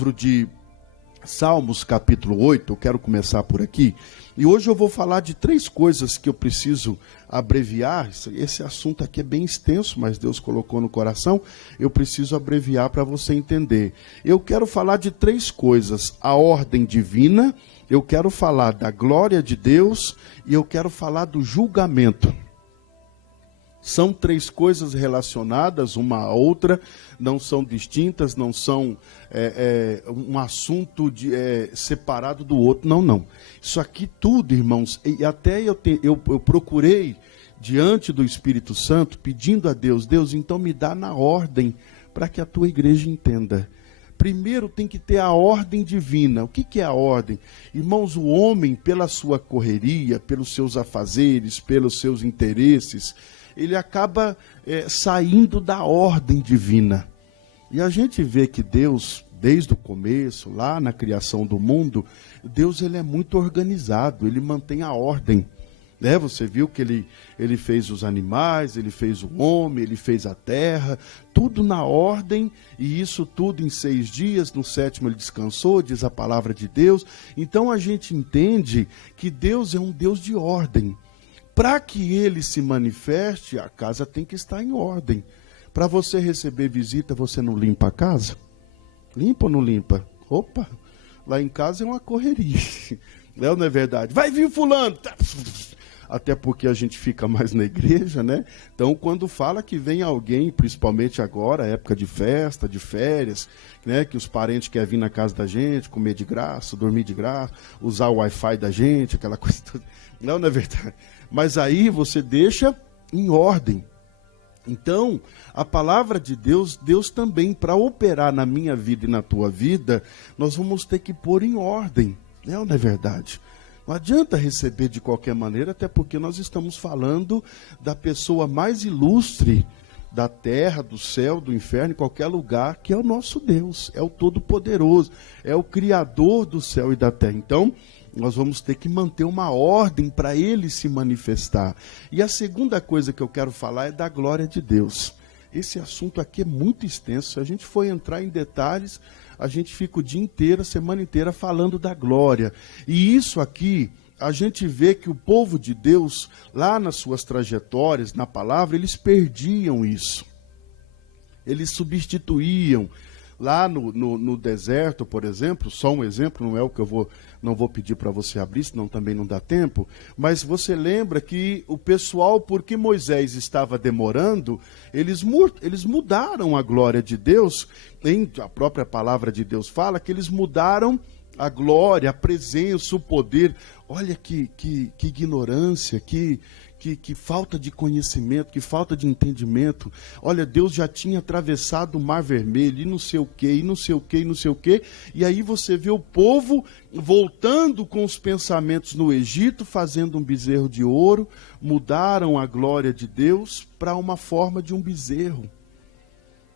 livro de Salmos, capítulo 8, eu quero começar por aqui. E hoje eu vou falar de 3 coisas que eu preciso abreviar. Esse assunto aqui é bem extenso, mas Deus colocou no coração. Eu preciso abreviar para você entender. Eu quero falar de 3 coisas: a ordem divina, eu quero falar da glória de Deus e eu quero falar do julgamento. São 3 coisas relacionadas uma à outra, não são distintas, não são um assunto separado do outro, não. Isso aqui tudo, irmãos, e até eu procurei diante do Espírito Santo, pedindo a Deus, então me dá na ordem para que a tua igreja entenda. Primeiro tem que ter a ordem divina. O que é a ordem? Irmãos, o homem, pela sua correria, pelos seus afazeres, pelos seus interesses, ele acaba saindo da ordem divina. E a gente vê que Deus, desde o começo, lá na criação do mundo, Deus ele é muito organizado, ele mantém a ordem. Você viu que ele fez os animais, ele fez o homem, ele fez a terra, tudo na ordem, e isso tudo em 6 dias, no 7º ele descansou, diz a palavra de Deus. Então a gente entende que Deus é um Deus de ordem. Para que ele se manifeste, a casa tem que estar em ordem. Para você receber visita, você não limpa a casa? Limpa ou não limpa? Opa, lá em casa é uma correria. Não é verdade? Vai vir fulano. Até porque a gente fica mais na igreja, né? Então, quando fala que vem alguém, principalmente agora, época de festa, de férias, né? Que os parentes querem vir na casa da gente, comer de graça, dormir de graça, usar o Wi-Fi da gente, aquela coisa toda. Não é verdade? Mas aí você deixa em ordem. Então, a palavra de Deus, Deus também, para operar na minha vida e na tua vida, nós vamos ter que pôr em ordem. Não é verdade? Não adianta receber de qualquer maneira, até porque nós estamos falando da pessoa mais ilustre da terra, do céu, do inferno, em qualquer lugar, que é o nosso Deus, é o Todo-Poderoso, é o Criador do céu e da terra. Então, nós vamos ter que manter uma ordem para ele se manifestar. E a segunda coisa que eu quero falar é da glória de Deus. Esse assunto aqui é muito extenso. Se a gente for entrar em detalhes, a gente fica o dia inteiro, a semana inteira falando da glória. E isso aqui, a gente vê que o povo de Deus, lá nas suas trajetórias, na palavra, eles perdiam isso. Eles substituíam. Lá no deserto, por exemplo, só um exemplo, não é o que não vou pedir para você abrir, senão também não dá tempo, mas você lembra que o pessoal, porque Moisés estava demorando, eles mudaram a glória de Deus, a própria palavra de Deus fala que eles mudaram a glória, a presença, o poder. Olha que ignorância, que falta de conhecimento, que falta de entendimento. Olha, Deus já tinha atravessado o Mar Vermelho, e não sei o quê, e aí você vê o povo voltando com os pensamentos no Egito, fazendo um bezerro de ouro, mudaram a glória de Deus para uma forma de um bezerro.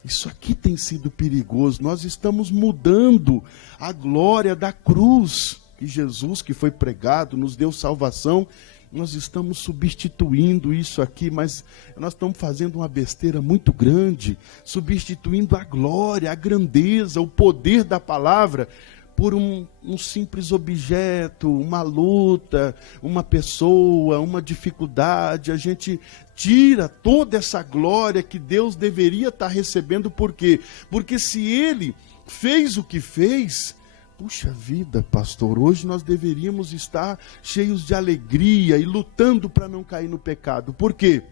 Isso aqui tem sido perigoso. Nós estamos mudando a glória da cruz, que Jesus, que foi pregado, nos deu salvação. Nós estamos substituindo isso aqui, mas nós estamos fazendo uma besteira muito grande, substituindo a glória, a grandeza, o poder da palavra por um simples objeto, uma luta, uma pessoa, uma dificuldade. A gente tira toda essa glória que Deus deveria estar recebendo. Por quê? Porque se ele fez o que fez, puxa vida, pastor, hoje nós deveríamos estar cheios de alegria e lutando para não cair no pecado. Por quê?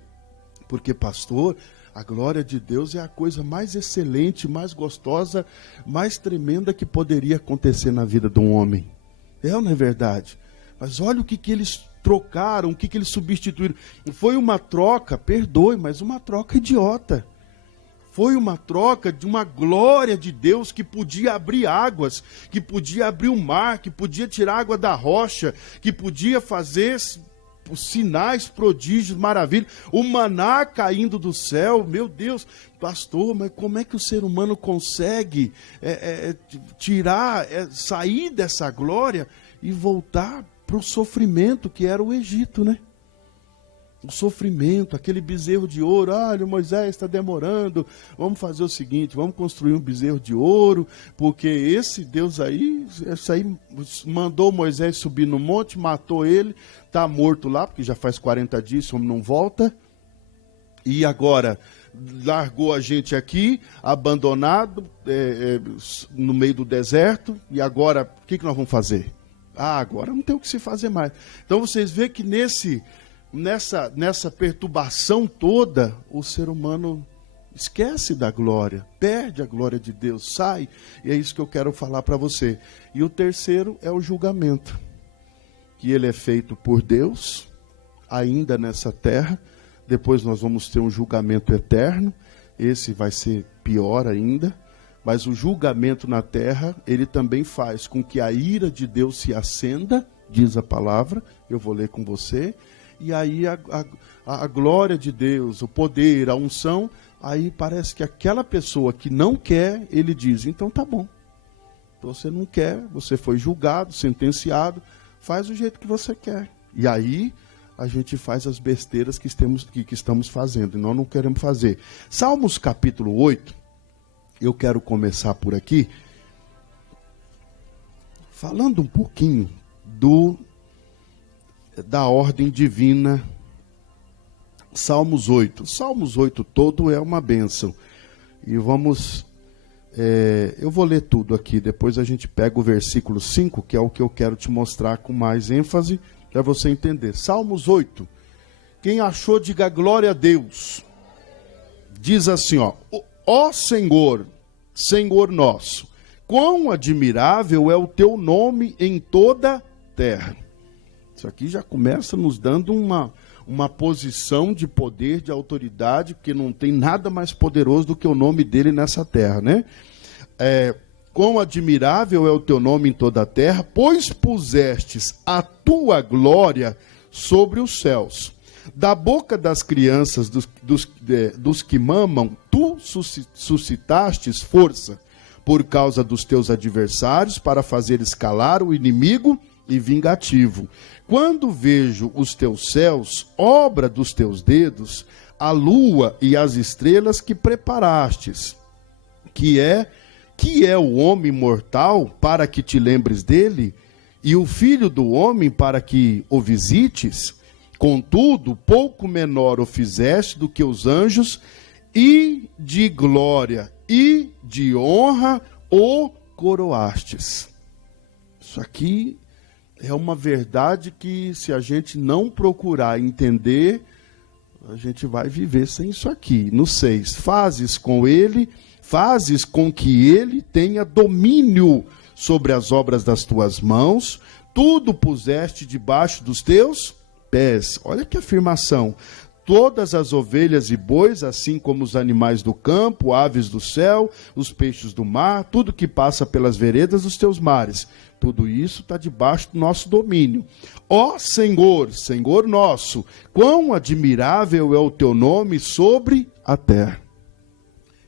Porque, pastor, a glória de Deus é a coisa mais excelente, mais gostosa, mais tremenda que poderia acontecer na vida de um homem. É ou não é verdade? Mas olha o que eles trocaram, o que eles substituíram. Foi uma troca, perdoe, mas uma troca idiota. Foi uma troca de uma glória de Deus que podia abrir águas, que podia abrir o mar, que podia tirar água da rocha, que podia fazer os sinais, prodígios, maravilhas, o maná caindo do céu. Meu Deus, pastor, mas como é que o ser humano consegue sair dessa glória e voltar para o sofrimento que era o Egito, né? o sofrimento, aquele bezerro de ouro. Olha, Moisés está demorando, vamos fazer o seguinte, vamos construir um bezerro de ouro, porque esse Deus aí, mandou Moisés subir no monte, matou ele, está morto lá, porque já faz 40 dias, esse homem não volta, e agora largou a gente aqui, abandonado, no meio do deserto, e agora, o que nós vamos fazer? Agora não tem o que se fazer mais. Então vocês veem que nessa perturbação toda, o ser humano esquece da glória, perde a glória de Deus, sai, e é isso que eu quero falar para você. E o terceiro é o julgamento, que ele é feito por Deus, ainda nessa terra. Depois nós vamos ter um julgamento eterno, esse vai ser pior ainda, mas o julgamento na terra, ele também faz com que a ira de Deus se acenda, diz a palavra, eu vou ler com você, e aí a glória de Deus, o poder, a unção, aí parece que aquela pessoa que não quer, ele diz, então tá bom, então você não quer, você foi julgado, sentenciado, faz do jeito que você quer. E aí a gente faz as besteiras que estamos fazendo, e nós não queremos fazer. Salmos capítulo 8, eu quero começar por aqui, falando um pouquinho da ordem divina. Salmos 8 todo é uma bênção, e eu vou ler tudo aqui, depois a gente pega o versículo 5, que é o que eu quero te mostrar com mais ênfase, para você entender. Salmos 8, quem achou, diga glória a Deus. Diz assim, ó Senhor, Senhor nosso, quão admirável é o teu nome em toda a terra. Isso aqui já começa nos dando uma posição de poder, de autoridade, porque não tem nada mais poderoso do que o nome dele nessa terra, né? Quão admirável é o teu nome em toda a terra, pois pusestes a tua glória sobre os céus. Da boca das crianças, dos que mamam, tu suscitastes força por causa dos teus adversários, para fazer escalar o inimigo e vingativo. Quando vejo os teus céus, obra dos teus dedos, a lua e as estrelas que preparastes, que é o homem mortal, para que te lembres dele, e o filho do homem, para que o visites? Contudo, pouco menor o fizeste do que os anjos, e de glória e de honra o coroastes. Isso aqui é uma verdade que, se a gente não procurar entender, a gente vai viver sem isso aqui. No 6, fazes com que ele tenha domínio sobre as obras das tuas mãos, tudo puseste debaixo dos teus pés. Olha que afirmação. Todas as ovelhas e bois, assim como os animais do campo, aves do céu, os peixes do mar, tudo que passa pelas veredas dos teus mares, tudo isso está debaixo do nosso domínio. Ó Senhor, Senhor nosso, quão admirável é o teu nome sobre a terra.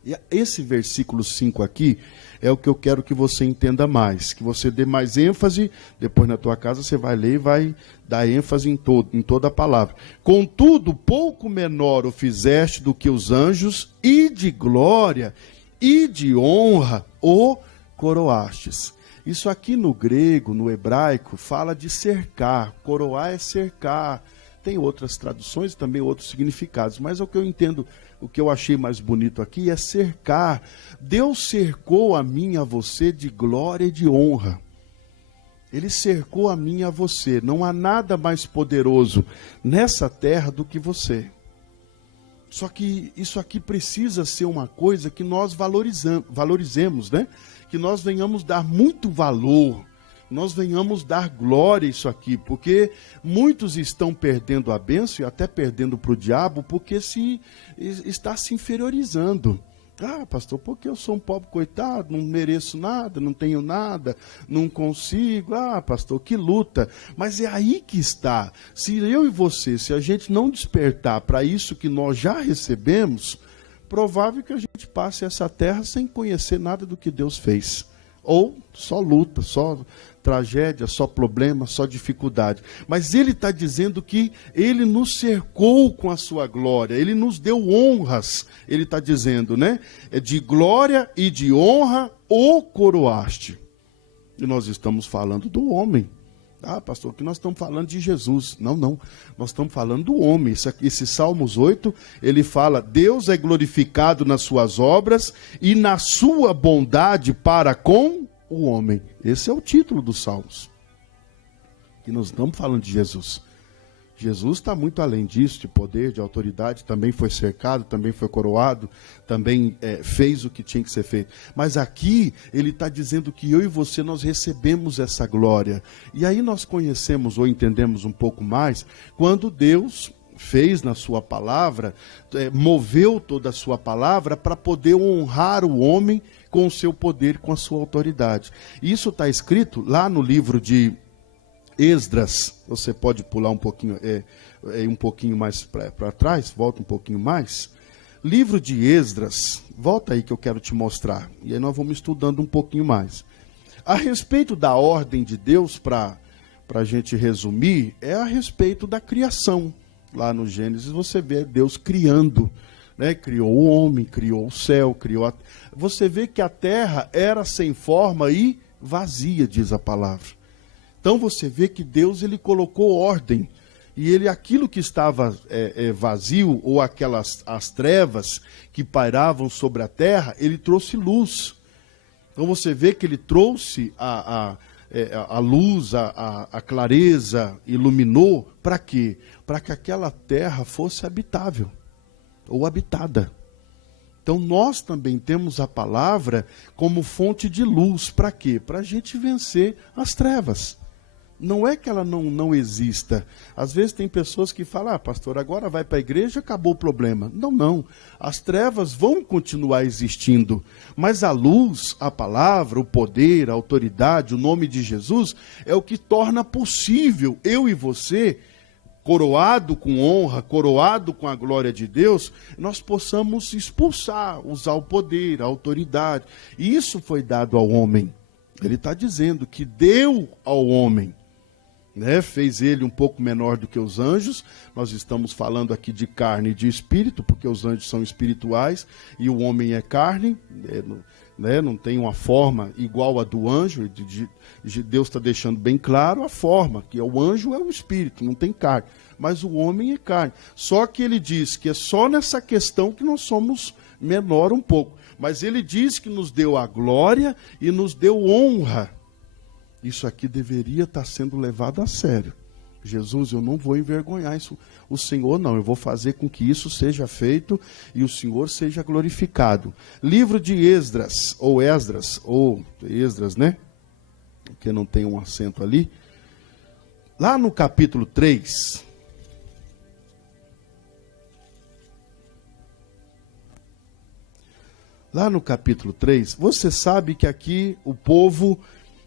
E esse versículo 5 aqui é o que eu quero que você entenda mais, que você dê mais ênfase. Depois na tua casa você vai ler e vai dar ênfase em toda a palavra. Contudo, pouco menor o fizeste do que os anjos, e de glória e de honra o coroastes. Isso aqui no grego, no hebraico, fala de cercar. Coroar é cercar. Tem outras traduções, também outros significados, mas o que eu entendo, o que eu achei mais bonito aqui é cercar. Deus cercou a mim e a você de glória e de honra. Ele cercou a mim e a você. Não há nada mais poderoso nessa terra do que você. Só que isso aqui precisa ser uma coisa que nós valorizemos, né? Que nós venhamos dar muito valor, nós venhamos dar glória a isso aqui, porque muitos estão perdendo a bênção e até perdendo para o diabo, porque está se inferiorizando. Ah, pastor, porque eu sou um pobre coitado, não mereço nada, não tenho nada, não consigo. Ah, pastor, que luta. Mas é aí que está. Se eu e você, se a gente não despertar para isso que nós já recebemos, provável que a gente passe essa terra sem conhecer nada do que Deus fez. ou só luta, só tragédia, só problema, só dificuldade. Mas ele está dizendo que ele nos cercou com a sua glória, ele nos deu honras, ele está dizendo, né? De glória e de honra o coroaste. E nós estamos falando do homem. Ah, pastor, que nós estamos falando de Jesus. Não, nós estamos falando do homem. Esse Salmos 8, ele fala, Deus é glorificado nas suas obras e na sua bondade para com o homem. Esse é o título dos Salmos. E nós estamos falando de Jesus. Jesus está muito além disso, de poder, de autoridade, também foi cercado, também foi coroado, também fez o que tinha que ser feito. Mas aqui ele está dizendo que eu e você, nós recebemos essa glória. E aí nós conhecemos ou entendemos um pouco mais, quando Deus fez na sua palavra, moveu toda a sua palavra para poder honrar o homem com o seu poder, com a sua autoridade. Isso está escrito lá no livro de Esdras. Você pode pular um pouquinho, um pouquinho mais para trás, volta um pouquinho mais. Livro de Esdras, volta aí que eu quero te mostrar. E aí nós vamos estudando um pouquinho mais. A respeito da ordem de Deus, para a gente resumir, é a respeito da criação. Lá no Gênesis você vê Deus criando, né? Criou o homem, criou o céu, Você vê que a terra era sem forma e vazia, diz a palavra. Então você vê que Deus ele colocou ordem, e ele, aquilo que estava vazio, ou as trevas que pairavam sobre a terra, ele trouxe luz. Então você vê que ele trouxe a luz, a clareza, iluminou, para quê? Para que aquela terra fosse habitável, ou habitada. Então nós também temos a palavra como fonte de luz, para quê? Para a gente vencer as trevas. Não é que ela não exista. Às vezes tem pessoas que falam, pastor, agora vai para a igreja, acabou o problema. Não. As trevas vão continuar existindo. Mas a luz, a palavra, o poder, a autoridade, o nome de Jesus, é o que torna possível eu e você, coroado com honra, coroado com a glória de Deus, nós possamos expulsar, usar o poder, a autoridade. E isso foi dado ao homem. Ele está dizendo que deu ao homem. Fez ele um pouco menor do que os anjos. Nós estamos falando aqui de carne e de espírito, porque os anjos são espirituais e o homem é carne, não tem uma forma igual a do anjo. Deus está deixando bem claro a forma, que o anjo é o espírito, não tem carne, mas o homem é carne. Só que ele diz que é só nessa questão que nós somos menor um pouco, mas ele diz que nos deu a glória e nos deu honra. Isso aqui deveria estar sendo levado a sério. Jesus, eu não vou envergonhar isso, o Senhor não, eu vou fazer com que isso seja feito e o Senhor seja glorificado. Livro de Esdras, ou Esdras, né? Porque não tem um acento ali. Lá no capítulo 3... Lá no capítulo 3, você sabe que aqui o povo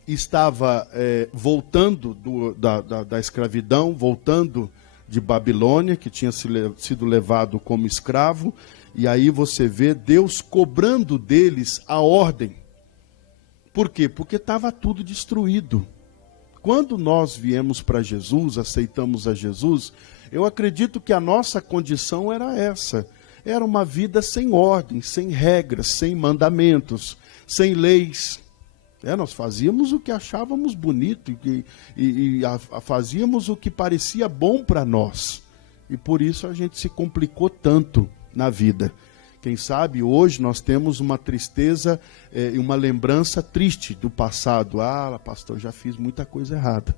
estava voltando da escravidão, voltando de Babilônia, que tinha sido levado como escravo, e aí você vê Deus cobrando deles a ordem. Por quê? Porque estava tudo destruído. Quando nós viemos para Jesus, aceitamos a Jesus, eu acredito que a nossa condição era essa. Era uma vida sem ordem, sem regras, sem mandamentos, sem leis. Nós fazíamos o que achávamos bonito e fazíamos o que parecia bom para nós. E por isso a gente se complicou tanto na vida. Quem sabe hoje nós temos uma tristeza e uma lembrança triste do passado. Pastor, já fiz muita coisa errada.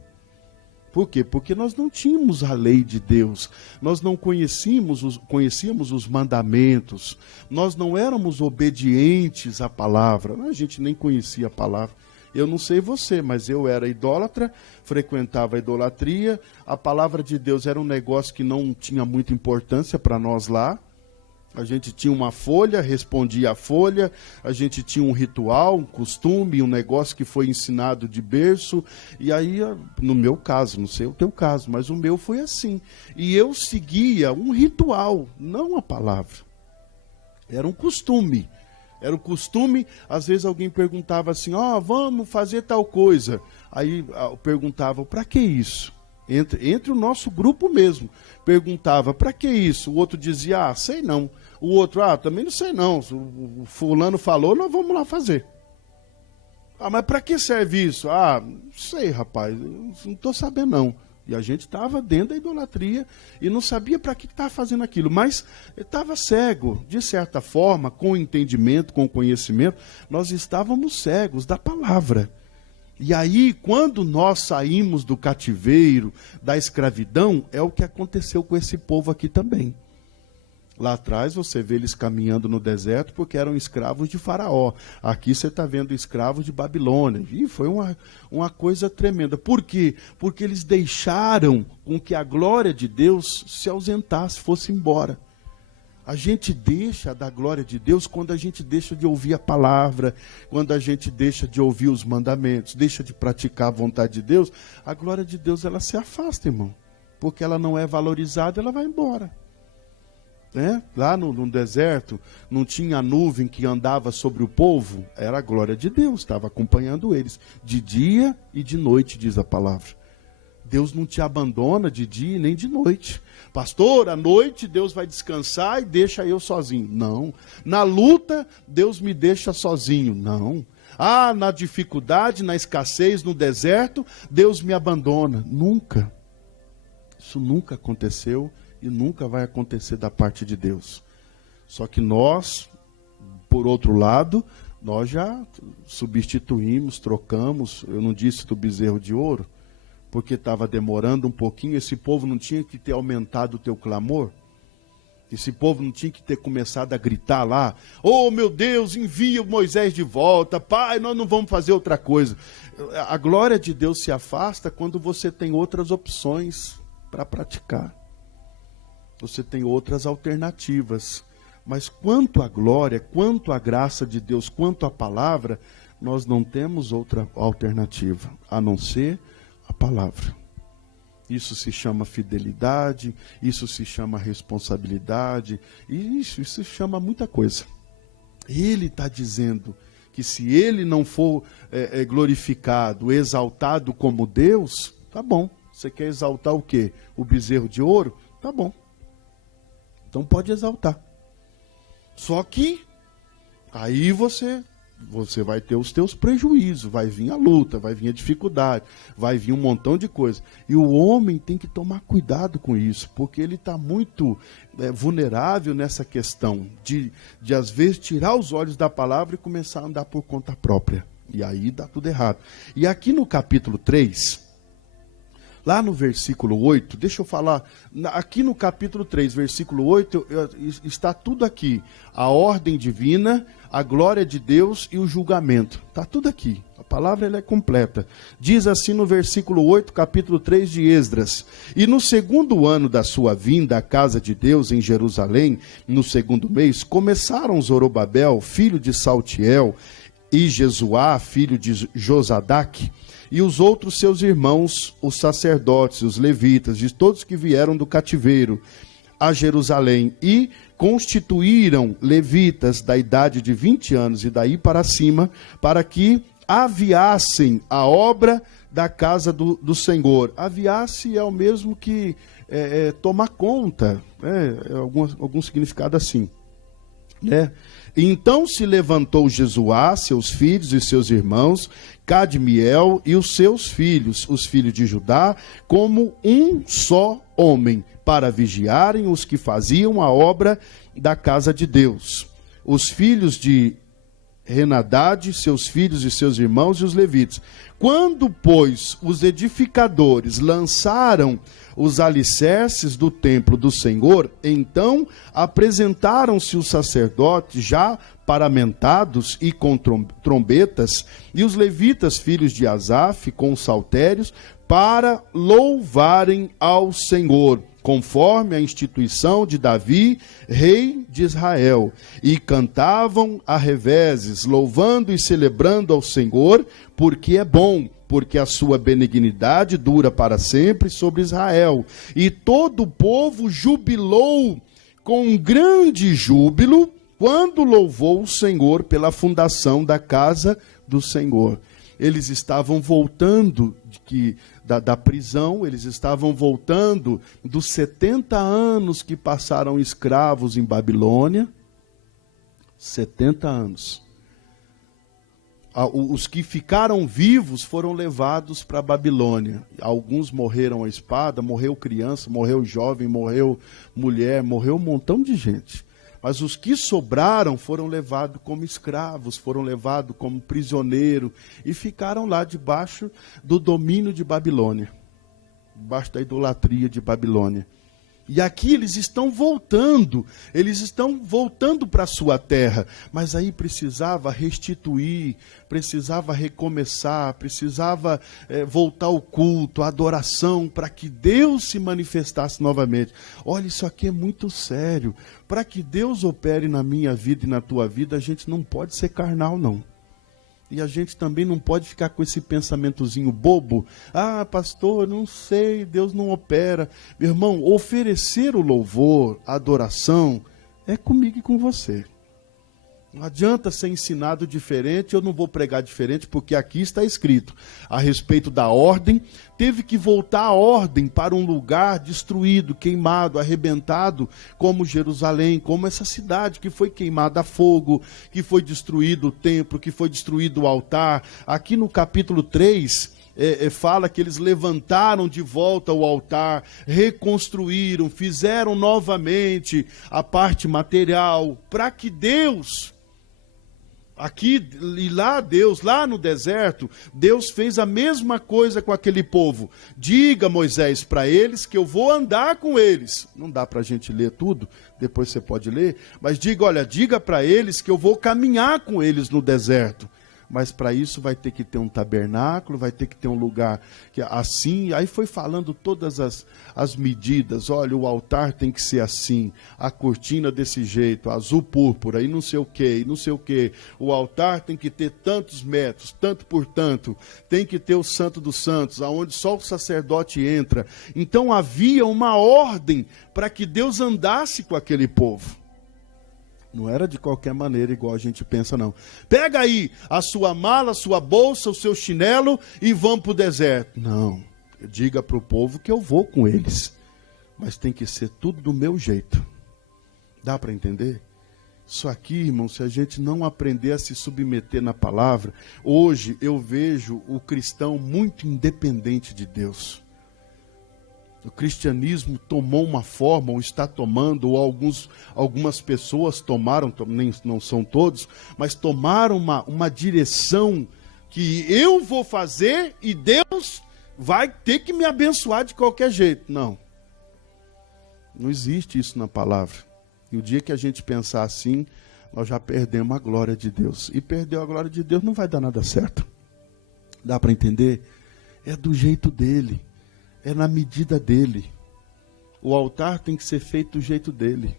Por quê? Porque nós não tínhamos a lei de Deus, nós não conhecíamos os mandamentos, nós não éramos obedientes à palavra, a gente nem conhecia a palavra. Eu não sei você, mas eu era idólatra, frequentava a idolatria, a palavra de Deus era um negócio que não tinha muita importância para nós lá. A gente tinha uma folha, respondia a folha, a gente tinha um ritual, um costume, um negócio que foi ensinado de berço, e aí, no meu caso, não sei o teu caso, mas o meu foi assim. E eu seguia um ritual, não a palavra. Era um costume. Era o costume, às vezes alguém perguntava assim, vamos fazer tal coisa. Aí perguntava, para que isso? Entre o nosso grupo mesmo. Perguntava, para que isso? O outro dizia, sei não. O outro, também não sei não. O fulano falou, nós vamos lá fazer. Mas para que serve isso? Não sei, rapaz, não estou sabendo não. E a gente estava dentro da idolatria e não sabia para que estava fazendo aquilo. Mas estava cego, de certa forma, com o entendimento, com o conhecimento, nós estávamos cegos da palavra. E aí, quando nós saímos do cativeiro, da escravidão, é o que aconteceu com esse povo aqui também. Lá atrás você vê eles caminhando no deserto porque eram escravos de Faraó. Aqui você está vendo escravos de Babilônia. E foi uma coisa tremenda. Por quê? Porque eles deixaram com que a glória de Deus se ausentasse, fosse embora. A gente deixa da glória de Deus quando a gente deixa de ouvir a palavra, quando a gente deixa de ouvir os mandamentos, deixa de praticar a vontade de Deus. A glória de Deus, ela se afasta, irmão. Porque ela não é valorizada, ela vai embora. Lá no deserto, não tinha nuvem que andava sobre o povo, era a glória de Deus, estava acompanhando eles, de dia e de noite, diz a palavra. Deus não te abandona de dia nem de noite. Pastor, à noite Deus vai descansar e deixa eu sozinho. Não. Na luta, Deus me deixa sozinho. Não. Na dificuldade, na escassez, no deserto, Deus me abandona. Nunca. Isso nunca aconteceu. E nunca vai acontecer da parte de Deus. Só que nós, por outro lado, nós já substituímos, trocamos. Eu não disse do bezerro de ouro, porque estava demorando um pouquinho. Esse povo não tinha que ter aumentado o teu clamor. Esse povo não tinha que ter começado a gritar lá, meu Deus, envia Moisés de volta, Pai, nós não vamos fazer outra coisa. A glória de Deus se afasta quando você tem outras opções para praticar. Você tem outras alternativas. Mas quanto à glória, quanto à graça de Deus, quanto à palavra, nós não temos outra alternativa, a não ser a palavra. Isso se chama fidelidade, isso se chama responsabilidade, e isso se chama muita coisa. Ele está dizendo que se ele não for glorificado, exaltado como Deus, tá bom. Você quer exaltar o quê? O bezerro de ouro? Tá bom. Então pode exaltar. Só que aí você vai ter os teus prejuízos, vai vir a luta, vai vir a dificuldade, vai vir um montão de coisa. E o homem tem que tomar cuidado com isso, porque ele está muito vulnerável nessa questão de às vezes tirar os olhos da palavra e começar a andar por conta própria. E aí dá tudo errado. E aqui no capítulo 3... lá no versículo 8, deixa eu falar, aqui no capítulo 3, versículo 8, está tudo aqui. A ordem divina, a glória de Deus e o julgamento. Está tudo aqui. A palavra ela é completa. Diz assim no versículo 8, capítulo 3 de Esdras. E no segundo ano da sua vinda à casa de Deus em Jerusalém, no segundo mês, começaram Zorobabel, filho de Saltiel, e Jesuá, filho de Josadaque, e os outros seus irmãos, os sacerdotes, os levitas, de todos que vieram do cativeiro a Jerusalém, e constituíram levitas da idade de 20 anos e daí para cima, para que aviassem a obra da casa do Senhor. Aviasse é o mesmo que tomar conta, algum significado assim. Então se levantou Jesuá, seus filhos e seus irmãos, Cadmiel e os seus filhos, os filhos de Judá, como um só homem, para vigiarem os que faziam a obra da casa de Deus. Os filhos de Henadade, seus filhos e seus irmãos e os levitas. Quando, pois, os edificadores lançaram os alicerces do templo do Senhor, então apresentaram-se os sacerdotes já paramentados e com trombetas, e os levitas, filhos de Asaf, com saltérios, para louvarem ao Senhor, conforme a instituição de Davi, rei de Israel, e cantavam a reveses, louvando e celebrando ao Senhor, porque é bom, porque a sua benignidade dura para sempre sobre Israel. E todo o povo jubilou com um grande júbilo, quando louvou o Senhor pela fundação da casa do Senhor. Eles estavam voltando da prisão, eles estavam voltando dos 70 anos que passaram escravos em Babilônia. 70 anos. Os que ficaram vivos foram levados para a Babilônia. Alguns morreram à espada, morreu criança, morreu jovem, morreu mulher, morreu um montão de gente. Mas os que sobraram foram levados como escravos, foram levados como prisioneiros e ficaram lá debaixo do domínio de Babilônia, debaixo da idolatria de Babilônia. E aqui eles estão voltando para a sua terra, mas aí precisava restituir, precisava recomeçar, precisava voltar o culto, a adoração, para que Deus se manifestasse novamente. Olha, isso aqui é muito sério. Para que Deus opere na minha vida e na tua vida, a gente não pode ser carnal, não. E a gente também não pode ficar com esse pensamentozinho bobo. Ah, pastor, não sei, Deus não opera. Meu irmão, oferecer o louvor, a adoração, é comigo e com você. Não adianta ser ensinado diferente, eu não vou pregar diferente, porque aqui está escrito a respeito da ordem. Teve que voltar a ordem para um lugar destruído, queimado, arrebentado, como Jerusalém, como essa cidade que foi queimada a fogo, que foi destruído o templo, que foi destruído o altar. Aqui no capítulo 3, fala que eles levantaram de volta o altar, reconstruíram, fizeram novamente a parte material, para que Deus... Aqui e lá Deus, lá no deserto, Deus fez a mesma coisa com aquele povo. Diga, Moisés, para eles que eu vou andar com eles. Não dá para a gente ler tudo, depois você pode ler. Mas diga para eles que eu vou caminhar com eles no deserto. Mas para isso vai ter que ter um tabernáculo, vai ter que ter um lugar que assim. Aí foi falando todas as medidas. Olha, o altar tem que ser assim, a cortina desse jeito, azul púrpura, e não sei o que, e não sei o que. O altar tem que ter tantos metros, tanto por tanto. Tem que ter o Santo dos Santos, aonde só o sacerdote entra. Então havia uma ordem para que Deus andasse com aquele povo. Não era de qualquer maneira igual a gente pensa, não. Pega aí a sua mala, a sua bolsa, o seu chinelo e vamos para o deserto. Não, diga para o povo que eu vou com eles. Mas tem que ser tudo do meu jeito. Dá para entender? Isso aqui, irmão, se a gente não aprender a se submeter na palavra, hoje eu vejo o cristão muito independente de Deus. O cristianismo tomou uma forma, ou está tomando, ou algumas pessoas tomaram, não são todos, mas tomaram uma direção que eu vou fazer e Deus vai ter que me abençoar de qualquer jeito. Não. Não existe isso na palavra. E o dia que a gente pensar assim, nós já perdemos a glória de Deus. E perdeu a glória de Deus não vai dar nada certo. Dá para entender? É do jeito dele. É na medida dele. O altar tem que ser feito do jeito dele.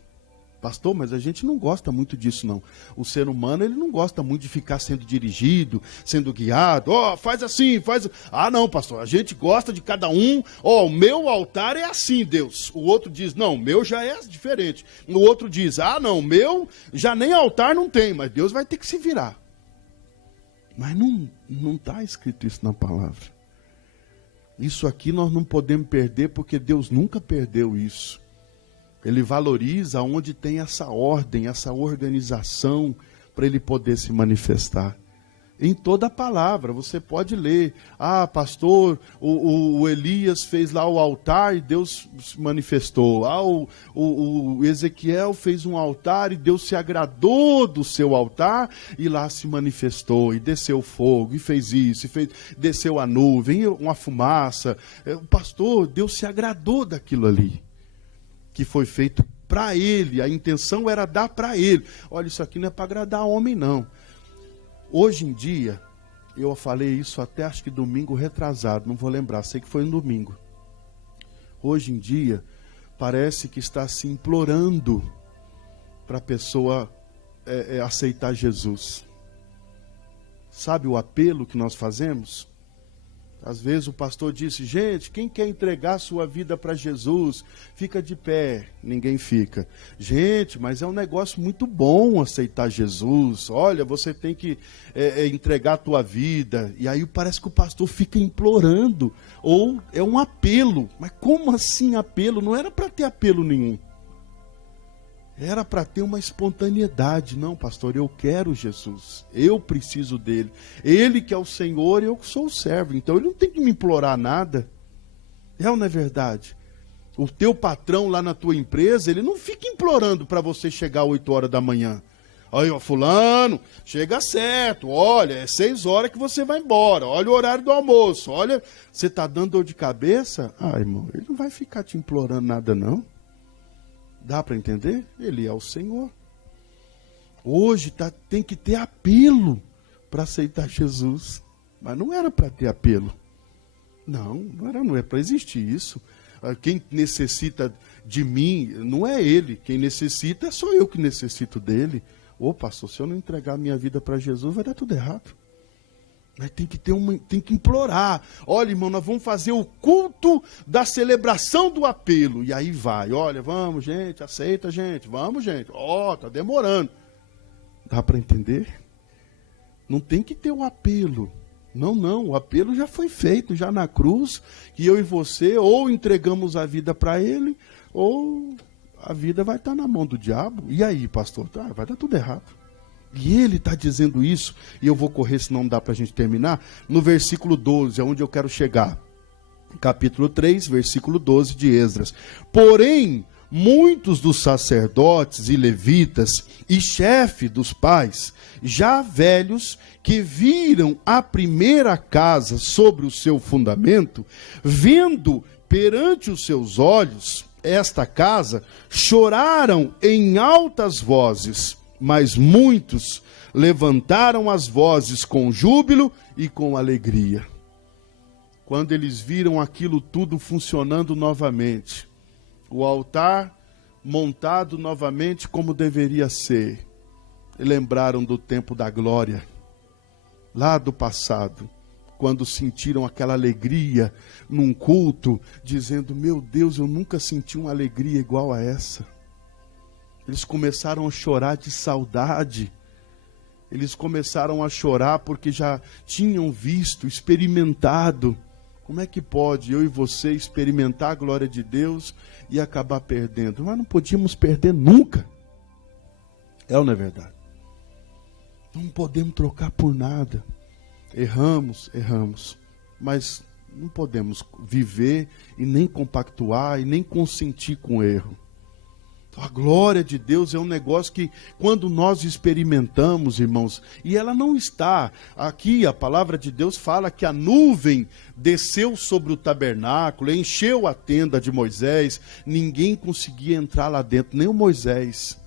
Pastor, mas a gente não gosta muito disso, não. O ser humano, ele não gosta muito de ficar sendo dirigido, sendo guiado. Faz assim, faz... Ah, não, pastor, a gente gosta de cada um. O meu altar é assim, Deus. O outro diz, não, o meu já é diferente. O outro diz, não, o meu já nem altar não tem, mas Deus vai ter que se virar. Mas não está escrito isso na palavra. Isso aqui nós não podemos perder, porque Deus nunca perdeu isso. Ele valoriza onde tem essa ordem, essa organização, para ele poder se manifestar. Em toda a palavra, você pode ler. Ah, pastor, o Elias fez lá o altar e Deus se manifestou. Ah, o Ezequiel fez um altar e Deus se agradou do seu altar e lá se manifestou. E desceu fogo, e fez isso, desceu a nuvem, uma fumaça. O pastor, Deus se agradou daquilo ali, que foi feito para ele. A intenção era dar para ele. Olha, isso aqui não é para agradar homem, não. Hoje em dia, eu falei isso até acho que domingo retrasado, não vou lembrar, sei que foi no domingo. Hoje em dia, parece que está se implorando para a pessoa aceitar Jesus. Sabe o apelo que nós fazemos? Às vezes o pastor disse, gente, quem quer entregar sua vida para Jesus, fica de pé. Ninguém fica. Gente, mas é um negócio muito bom aceitar Jesus. Olha, você tem que entregar a tua vida. E aí parece que o pastor fica implorando. Ou é um apelo. Mas como assim apelo? Não era para ter apelo nenhum. Era para ter uma espontaneidade. Não, pastor, eu quero Jesus. Eu preciso dele. Ele que é o Senhor, eu que sou o servo. Então ele não tem que me implorar nada. É ou não é verdade? O teu patrão lá na tua empresa, ele não fica implorando para você chegar às 8 horas da manhã. Aí, ó, fulano, chega certo. Olha, é 6 horas que você vai embora. Olha o horário do almoço. Olha, você está dando dor de cabeça? Ah, irmão, ele não vai ficar te implorando nada, não. Dá para entender? Ele é o Senhor. Hoje tem que ter apelo para aceitar Jesus. Mas não era para ter apelo. Não é para existir isso. Quem necessita de mim não é ele. Quem necessita é só eu que necessito dele. Ô pastor, se eu não entregar a minha vida para Jesus, vai dar tudo errado. Mas tem que implorar. Olha, irmão, nós vamos fazer o culto da celebração do apelo. E aí vai, olha, vamos, gente, aceita, gente. Vamos, gente. Ó, tá demorando. Dá para entender? Não tem que ter o apelo. Não, o apelo já foi feito, já na cruz, que eu e você ou entregamos a vida para ele, ou a vida vai estar na mão do diabo. E aí, pastor? Vai dar tudo errado. E ele está dizendo isso, e eu vou correr, senão não dá para a gente terminar, no versículo 12, é onde eu quero chegar. Capítulo 3, versículo 12 de Esdras. Porém, muitos dos sacerdotes e levitas e chefe dos pais, já velhos, que viram a primeira casa sobre o seu fundamento, vendo perante os seus olhos esta casa, choraram em altas vozes, mas muitos levantaram as vozes com júbilo e com alegria. Quando eles viram aquilo tudo funcionando novamente, o altar montado novamente como deveria ser, lembraram do tempo da glória, lá do passado, quando sentiram aquela alegria num culto, dizendo, meu Deus, eu nunca senti uma alegria igual a essa. Eles começaram a chorar de saudade. Eles começaram a chorar porque já tinham visto, experimentado. Como é que pode eu e você experimentar a glória de Deus e acabar perdendo? Mas não podíamos perder nunca. É ou não é verdade? Não podemos trocar por nada. Erramos. Mas não podemos viver e nem compactuar e nem consentir com o erro. A glória de Deus é um negócio que, quando nós experimentamos, irmãos, e ela não está aqui, a palavra de Deus fala que a nuvem desceu sobre o tabernáculo, encheu a tenda de Moisés, ninguém conseguia entrar lá dentro, nem o Moisés.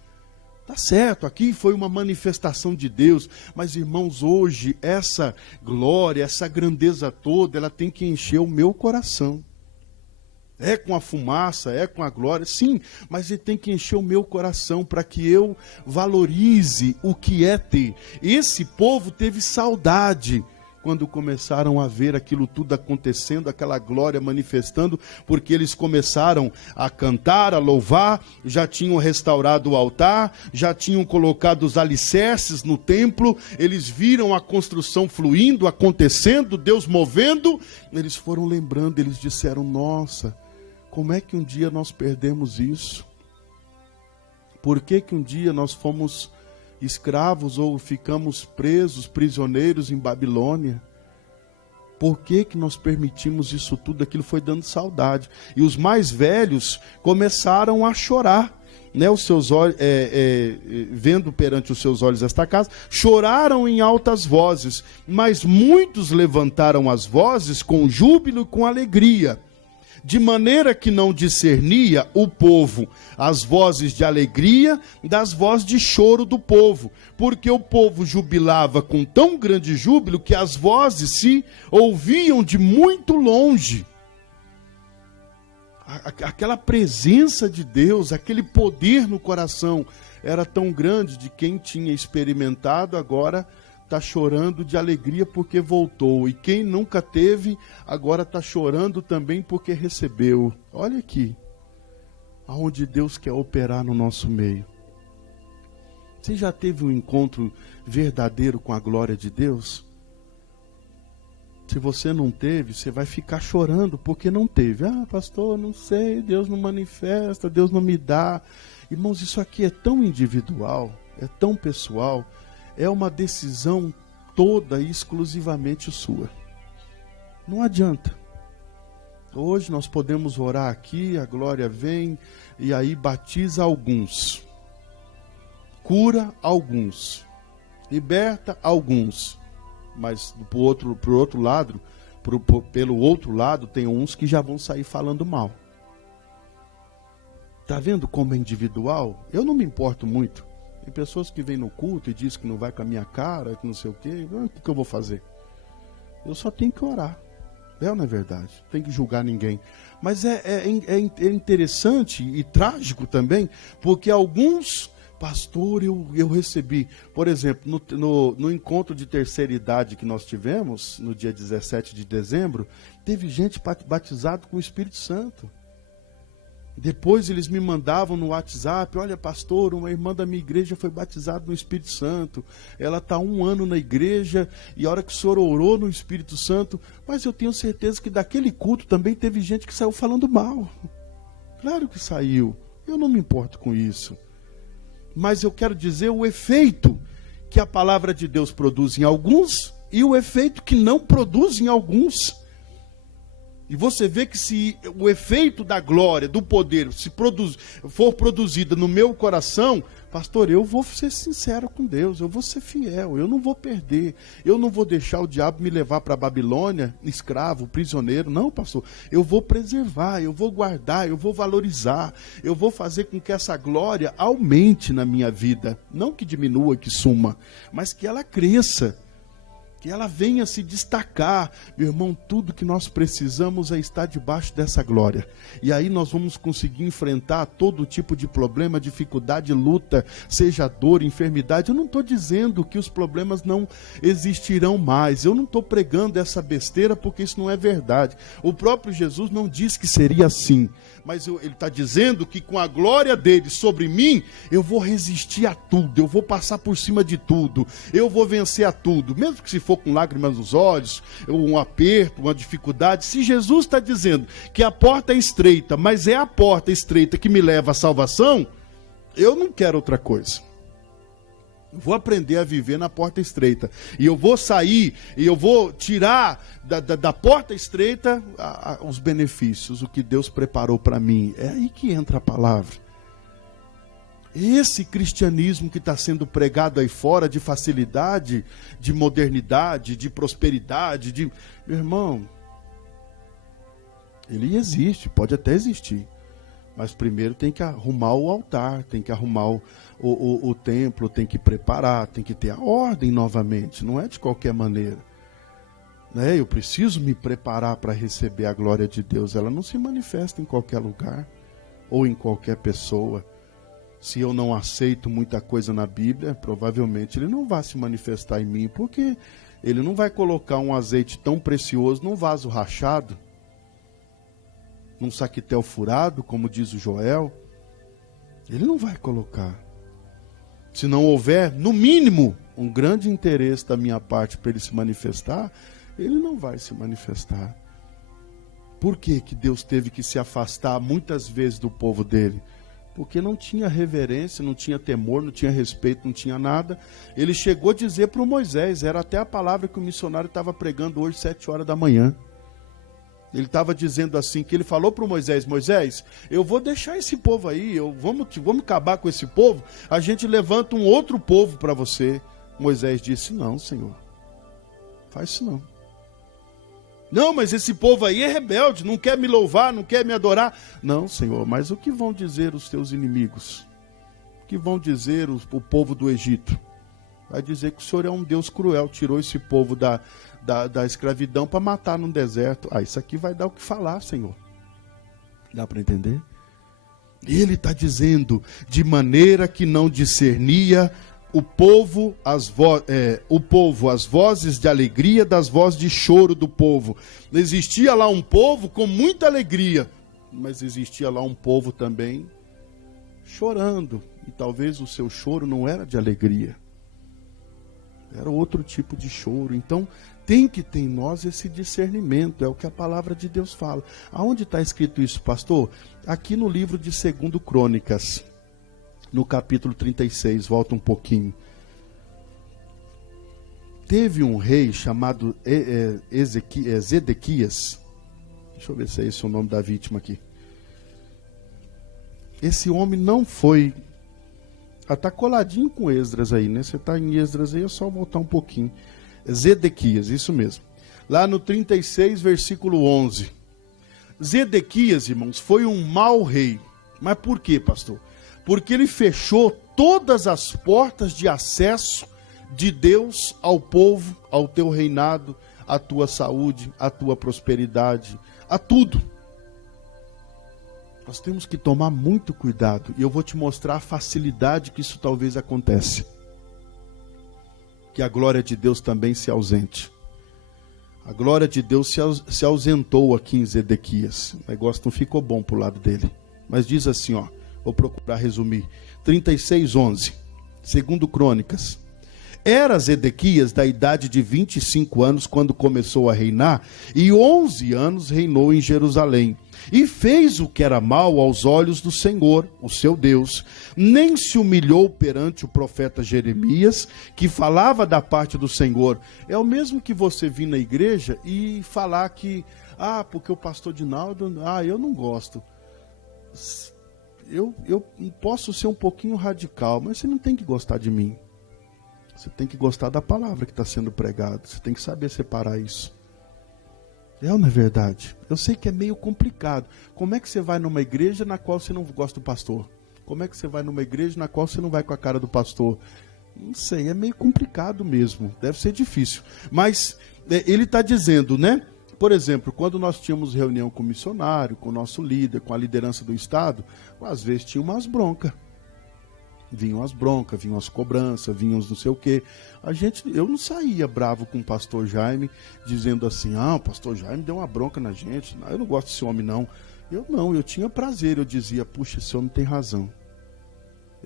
Tá certo, aqui foi uma manifestação de Deus, mas irmãos, hoje essa glória, essa grandeza toda, ela tem que encher o meu coração. É com a fumaça, é com a glória, sim, mas ele tem que encher o meu coração para que eu valorize o que é ter. Esse povo teve saudade quando começaram a ver aquilo tudo acontecendo, aquela glória manifestando, porque eles começaram a cantar, a louvar, já tinham restaurado o altar, já tinham colocado os alicerces no templo, eles viram a construção fluindo, acontecendo, Deus movendo, eles foram lembrando, eles disseram, nossa, como é que um dia nós perdemos isso? Por que um dia nós fomos escravos ou ficamos presos, prisioneiros em Babilônia? Por que nós permitimos isso tudo? Aquilo foi dando saudade. E os mais velhos começaram a chorar, né? Os seus olhos, vendo perante os seus olhos esta casa, choraram em altas vozes, mas muitos levantaram as vozes com júbilo e com alegria, de maneira que não discernia o povo as vozes de alegria das vozes de choro do povo, porque o povo jubilava com tão grande júbilo que as vozes se ouviam de muito longe. Aquela presença de Deus, aquele poder no coração era tão grande de quem tinha experimentado, agora está chorando de alegria porque voltou. E quem nunca teve, agora está chorando também porque recebeu. Olha aqui, aonde Deus quer operar no nosso meio. Você já teve um encontro verdadeiro com a glória de Deus? Se você não teve, você vai ficar chorando porque não teve. Ah, pastor, não sei, Deus não manifesta, Deus não me dá. Irmãos, isso aqui é tão individual, é tão pessoal, é uma decisão toda e exclusivamente sua. Não adianta. Hoje nós podemos orar aqui, a glória vem e aí batiza alguns. Cura alguns, liberta alguns, mas pelo outro lado tem uns que já vão sair falando mal. Está vendo como é individual? Eu não me importo muito. Tem pessoas que vêm no culto e dizem que não vai com a minha cara, que não sei o quê. O que eu vou fazer? Eu só tenho que orar. Não é verdade? Não tem que julgar ninguém. Mas é interessante e trágico também, porque alguns... Pastor, eu recebi, por exemplo, no encontro de terceira idade que nós tivemos, no dia 17 de dezembro, teve gente batizada com o Espírito Santo. Depois eles me mandavam no WhatsApp, olha pastor, uma irmã da minha igreja foi batizada no Espírito Santo, ela está 1 ano na igreja, e a hora que o senhor orou no Espírito Santo, mas eu tenho certeza que daquele culto também teve gente que saiu falando mal. Claro que saiu, eu não me importo com isso. Mas eu quero dizer o efeito que a palavra de Deus produz em alguns e o efeito que não produz em alguns. E você vê que se o efeito da glória, do poder, for produzido no meu coração, pastor, eu vou ser sincero com Deus, eu vou ser fiel, eu não vou perder, eu não vou deixar o diabo me levar para a Babilônia, escravo, prisioneiro, não, pastor, eu vou preservar, eu vou guardar, eu vou valorizar, eu vou fazer com que essa glória aumente na minha vida, não que diminua, que suma, mas que ela cresça. Que ela venha se destacar. Meu irmão, tudo que nós precisamos é estar debaixo dessa glória. E aí nós vamos conseguir enfrentar todo tipo de problema, dificuldade, luta, seja dor, enfermidade. Eu não estou dizendo que os problemas não existirão mais. Eu não estou pregando essa besteira porque isso não é verdade. O próprio Jesus não disse que seria assim. Mas ele está dizendo que com a glória dele sobre mim, eu vou resistir a tudo, eu vou passar por cima de tudo, eu vou vencer a tudo, mesmo que se for com lágrimas nos olhos, um aperto, uma dificuldade. Se Jesus está dizendo que a porta é estreita, mas é a porta estreita que me leva à salvação, eu não quero outra coisa. Vou aprender a viver na porta estreita. E eu vou sair, e eu vou tirar da porta estreita os benefícios, o que Deus preparou para mim. É aí que entra a palavra. Esse cristianismo que está sendo pregado aí fora, de facilidade, de modernidade, de prosperidade, meu irmão, ele existe, pode até existir. Mas primeiro tem que arrumar o altar, tem que arrumar o templo, tem que preparar, tem que ter a ordem novamente, não é de qualquer maneira. Né? Eu preciso me preparar para receber a glória de Deus, ela não se manifesta em qualquer lugar ou em qualquer pessoa. Se eu não aceito muita coisa na Bíblia, provavelmente ele não vai se manifestar em mim, porque ele não vai colocar um azeite tão precioso num vaso rachado, num saquitel furado, como diz o Joel. Ele não vai colocar. Se não houver, no mínimo, um grande interesse da minha parte para ele se manifestar, ele não vai se manifestar. Por que que Deus teve que se afastar muitas vezes do povo dele? Porque não tinha reverência, não tinha temor, não tinha respeito, não tinha nada. Ele chegou a dizer para o Moisés, era até a palavra que o missionário estava pregando hoje, 7 horas da manhã. Ele estava dizendo assim, que ele falou para o Moisés, Moisés, eu vou deixar esse povo aí, vamos acabar com esse povo, a gente levanta um outro povo para você. Moisés disse, não, Senhor, faz isso não. Não, mas esse povo aí é rebelde, não quer me louvar, não quer me adorar. Não, Senhor, mas o que vão dizer os teus inimigos? O que vão dizer o povo do Egito? Vai dizer que o Senhor é um Deus cruel, tirou esse povo da escravidão para matar no deserto. Isso aqui vai dar o que falar, Senhor. Dá para entender? Ele está dizendo, de maneira que não discernia o povo, as vozes de alegria das vozes de choro do povo. Existia lá um povo com muita alegria, mas existia lá um povo também chorando. E talvez o seu choro não era de alegria, era outro tipo de choro. Então tem que ter em nós esse discernimento, é o que a palavra de Deus fala. Aonde está escrito isso, pastor? Aqui no livro de 2 Crônicas, no capítulo 36, volta um pouquinho. Teve um rei chamado Zedequias. Deixa eu ver se é esse o nome da vítima aqui. Esse homem não foi... Está coladinho com Esdras aí, né? Você está em Esdras aí, é só voltar um pouquinho. Zedequias, isso mesmo. Lá no 36, versículo 11. Zedequias, irmãos, foi um mau rei. Mas por quê, pastor? Porque ele fechou todas as portas de acesso de Deus ao povo, ao teu reinado, à tua saúde, à tua prosperidade, a tudo. Nós temos que tomar muito cuidado. E eu vou te mostrar a facilidade que isso talvez acontece. Que a glória de Deus também se ausente. A glória de Deus se ausentou aqui em Zedequias. O negócio não ficou bom para o lado dele. Mas diz assim, ó. Vou procurar resumir. 36:11. 2 Crônicas. Era Zedequias da idade de 25 anos quando começou a reinar, e 11 anos reinou em Jerusalém. E fez o que era mal aos olhos do Senhor, o seu Deus. Nem se humilhou perante o profeta Jeremias, que falava da parte do Senhor. É o mesmo que você vir na igreja e falar que, porque o pastor Dinaldo, eu não gosto. Eu posso ser um pouquinho radical, mas você não tem que gostar de mim. Você tem que gostar da palavra que está sendo pregada. Você tem que saber separar isso. É ou não é verdade? Eu sei que é meio complicado. Como é que você vai numa igreja na qual você não gosta do pastor? Como é que você vai numa igreja na qual você não vai com a cara do pastor? Não sei, é meio complicado mesmo. Deve ser difícil. Mas ele está dizendo, né? Por exemplo, quando nós tínhamos reunião com o missionário, com o nosso líder, com a liderança do Estado, às vezes tinha umas broncas. Vinham as broncas, vinham as cobranças, vinham os não sei o quê. Eu não saía bravo com o pastor Jaime, dizendo assim, o pastor Jaime deu uma bronca na gente, eu não gosto desse homem não. Eu tinha prazer, eu dizia, puxa, esse homem tem razão.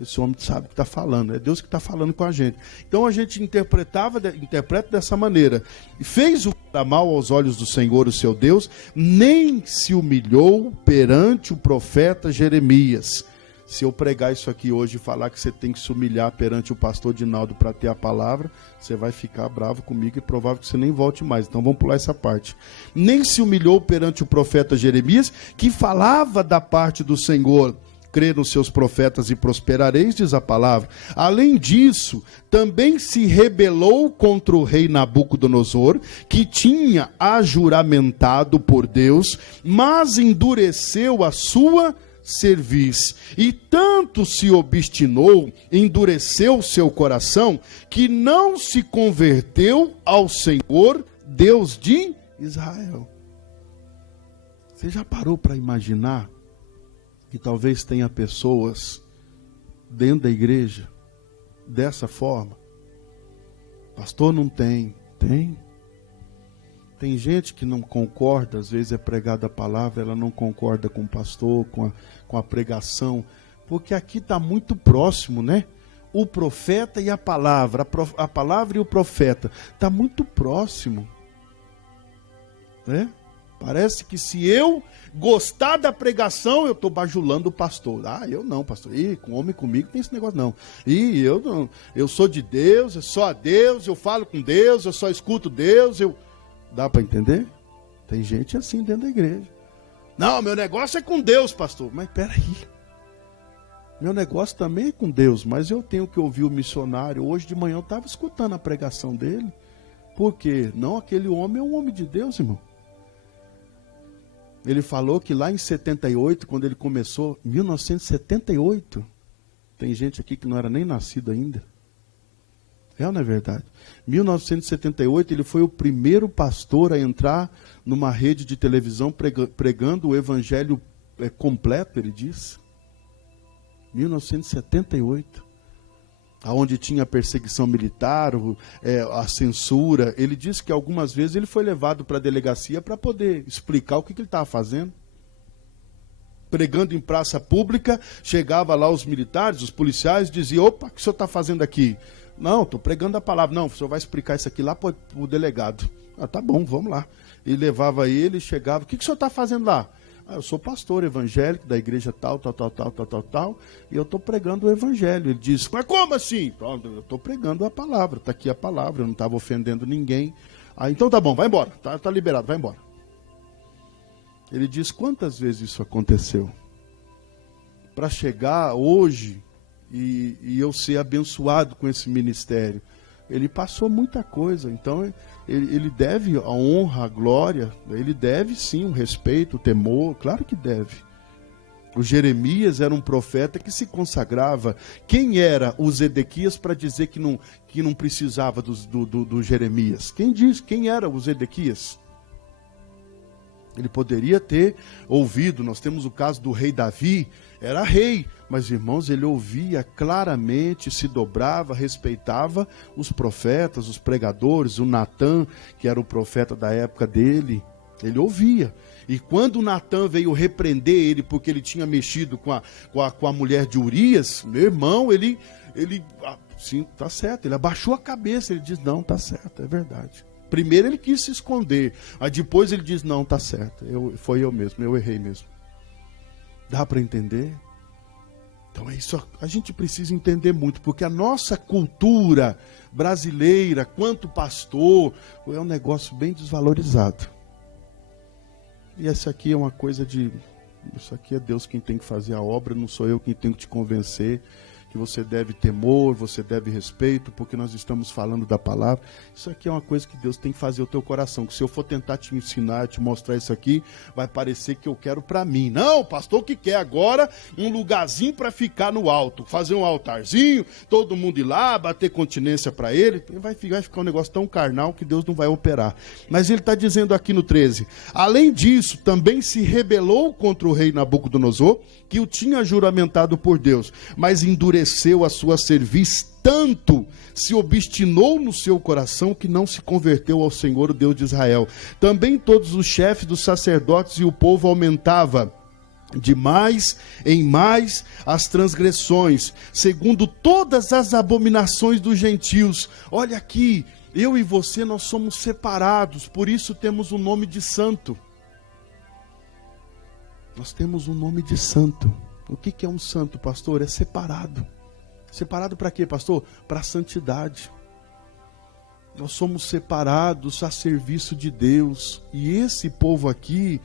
Esse homem sabe o que está falando, é Deus que está falando com a gente. Então a gente interpreta dessa maneira. Fez o que era mal aos olhos do Senhor, o seu Deus, nem se humilhou perante o profeta Jeremias. Se eu pregar isso aqui hoje e falar que você tem que se humilhar perante o pastor Dinaldo para ter a palavra, você vai ficar bravo comigo e provável que você nem volte mais. Então vamos pular essa parte. Nem se humilhou perante o profeta Jeremias, que falava da parte do Senhor. Crê nos seus profetas e prosperareis, diz a palavra. Além disso, também se rebelou contra o rei Nabucodonosor, que tinha ajuramentado por Deus, mas endureceu a sua cerviz, e tanto se obstinou, endureceu seu coração, que não se converteu ao Senhor, Deus de Israel. Você já parou para imaginar que talvez tenha pessoas dentro da igreja dessa forma? Pastor, não tem. Tem gente que não concorda, às vezes é pregada a palavra, ela não concorda com o pastor, com a pregação, porque aqui está muito próximo, né? O profeta e a palavra e o profeta, está muito próximo, né? Parece que se eu gostar da pregação, eu estou bajulando o pastor. Eu não, pastor. Com homem comigo tem esse negócio não. Eu não. Eu sou de Deus, eu sou a Deus, eu falo com Deus, eu só escuto Deus, Dá para entender? Tem gente assim dentro da igreja. Não, meu negócio é com Deus, pastor. Mas peraí. Meu negócio também é com Deus, mas eu tenho que ouvir o missionário. Hoje de manhã eu estava escutando a pregação dele. Por quê? Não, aquele homem é um homem de Deus, irmão. Ele falou que lá em 78, quando ele começou, 1978, tem gente aqui que não era nem nascido ainda. É ou não é verdade? 1978, ele foi o primeiro pastor a entrar numa rede de televisão pregando o evangelho completo, ele diz. 1978. onde tinha perseguição militar, a censura. Ele disse que algumas vezes ele foi levado para a delegacia para poder explicar o que ele estava fazendo. Pregando em praça pública, chegava lá os militares, os policiais, diziam: opa, o que o senhor está fazendo aqui? Não, estou pregando a palavra. Não, o senhor vai explicar isso aqui lá para o delegado. Ah, tá bom, vamos lá. E levava ele, chegava: o que o senhor está fazendo lá? Ah, eu sou pastor evangélico da igreja tal, e eu estou pregando o evangelho. Ele diz: mas como assim? Eu estou pregando a palavra, está aqui a palavra, eu não estava ofendendo ninguém. Ah, então tá bom, vai embora, tá liberado, vai embora. Ele diz: quantas vezes isso aconteceu? Para chegar hoje e eu ser abençoado com esse ministério. Ele passou muita coisa, então ele deve a honra, a glória, ele deve sim o respeito, o temor, claro que deve. O Jeremias era um profeta que se consagrava. Quem era o Zedequias para dizer que não precisava do Jeremias? Quem diz? Quem era o Zedequias? Ele poderia ter ouvido. Nós temos o caso do rei Davi, era rei, mas, irmãos, ele ouvia claramente, se dobrava, respeitava os profetas, os pregadores, o Natã, que era o profeta da época dele, ele ouvia. E quando Natã veio repreender ele porque ele tinha mexido com a mulher de Urias, meu irmão, ele sim, tá certo, ele abaixou a cabeça, ele diz: não, tá certo, é verdade. Primeiro ele quis se esconder, aí depois ele diz: não, tá certo, foi eu mesmo, eu errei mesmo. Dá para entender? Então é isso, a gente precisa entender muito, porque a nossa cultura brasileira, quanto pastor, é um negócio bem desvalorizado. E essa aqui é uma coisa isso aqui é Deus quem tem que fazer a obra, não sou eu quem tenho que te convencer que você deve temor, você deve respeito, porque nós estamos falando da palavra. Isso aqui é uma coisa que Deus tem que fazer o teu coração, que se eu for tentar te ensinar, te mostrar isso aqui, vai parecer que eu quero para mim. Não, o pastor que quer agora um lugarzinho para ficar no alto, fazer um altarzinho, todo mundo ir lá, bater continência para ele, vai ficar um negócio tão carnal que Deus não vai operar. Mas ele está dizendo aqui no 13, além disso, também se rebelou contra o rei Nabucodonosor, que o tinha juramentado por Deus, mas endureceu a sua cerviz tanto, se obstinou no seu coração, que não se converteu ao Senhor, o Deus de Israel. Também todos os chefes dos sacerdotes e o povo aumentava de mais em mais as transgressões, segundo todas as abominações dos gentios. Olha aqui, eu e você, nós somos separados, por isso temos o nome de santo. Nós temos um nome de santo. O que é um santo, pastor? É separado. Separado para quê, pastor? Para a santidade. Nós somos separados a serviço de Deus. E esse povo aqui,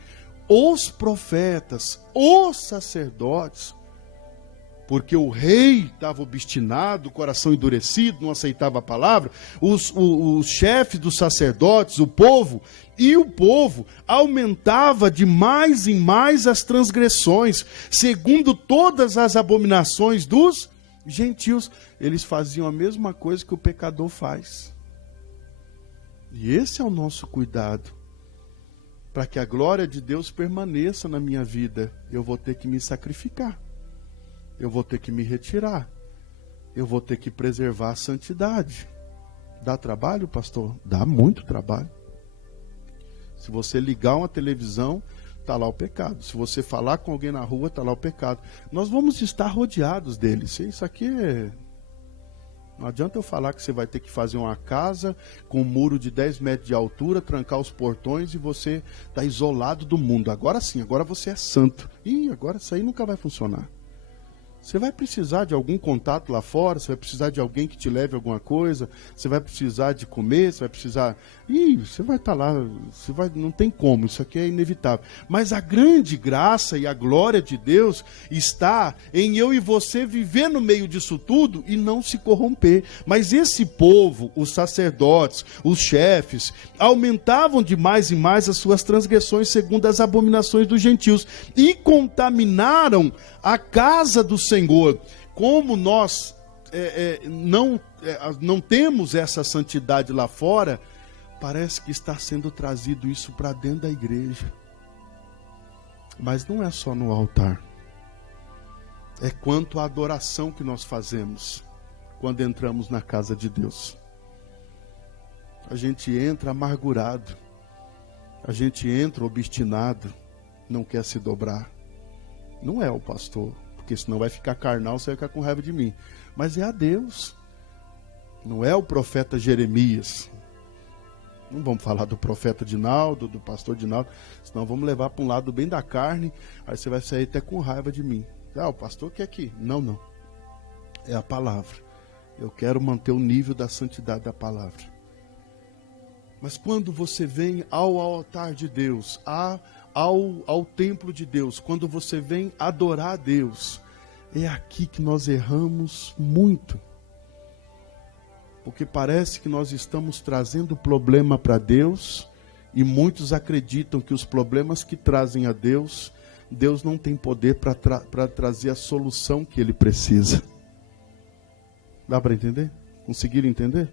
os profetas, os sacerdotes, porque o rei estava obstinado, o coração endurecido, não aceitava a palavra, os chefes dos sacerdotes, o povo aumentava de mais em mais as transgressões, segundo todas as abominações dos gentios. Eles faziam a mesma coisa que o pecador faz. E esse é o nosso cuidado. Para que a glória de Deus permaneça na minha vida, eu vou ter que me sacrificar. Eu vou ter que me retirar. Eu vou ter que preservar a santidade. Dá trabalho, pastor? Dá muito trabalho. Se você ligar uma televisão, está lá o pecado. Se você falar com alguém na rua, está lá o pecado. Nós vamos estar rodeados deles. Isso aqui é... Não adianta eu falar que você vai ter que fazer uma casa com um muro de 10 metros de altura, trancar os portões e você está isolado do mundo. Agora sim, agora você é santo. Ih, agora isso aí nunca vai funcionar. Você vai precisar de algum contato lá fora, você vai precisar de alguém que te leve alguma coisa, você vai precisar de comer, você vai precisar... você vai estar lá, não tem como, isso aqui é inevitável. Mas a grande graça e a glória de Deus está em eu e você viver no meio disso tudo e não se corromper. Mas esse povo, os sacerdotes, os chefes, aumentavam de mais e mais as suas transgressões segundo as abominações dos gentios e contaminaram a casa do Senhor. Como nós não temos essa santidade lá fora, parece que está sendo trazido isso para dentro da igreja. Mas não é só no altar. É quanto à adoração que nós fazemos. quando entramos na casa de Deus. A gente entra amargurado, a gente entra obstinado, não quer se dobrar. Não é o pastor, porque senão vai ficar carnal, você vai ficar com raiva de mim. Mas é a Deus. Não é o profeta Jeremias. Não vamos falar do profeta Dinaldo, do pastor Dinaldo, senão vamos levar para um lado bem da carne, aí você vai sair até com raiva de mim. Ah, o pastor quer aqui. Não. É a palavra. Eu quero manter o nível da santidade da palavra. Mas quando você vem ao altar de Deus, ao templo de Deus, quando você vem adorar a Deus, é aqui que nós erramos muito. Porque parece que nós estamos trazendo problema para Deus, e muitos acreditam que os problemas que trazem a Deus, Deus não tem poder para trazer a solução que Ele precisa. Dá para entender? Conseguiram entender?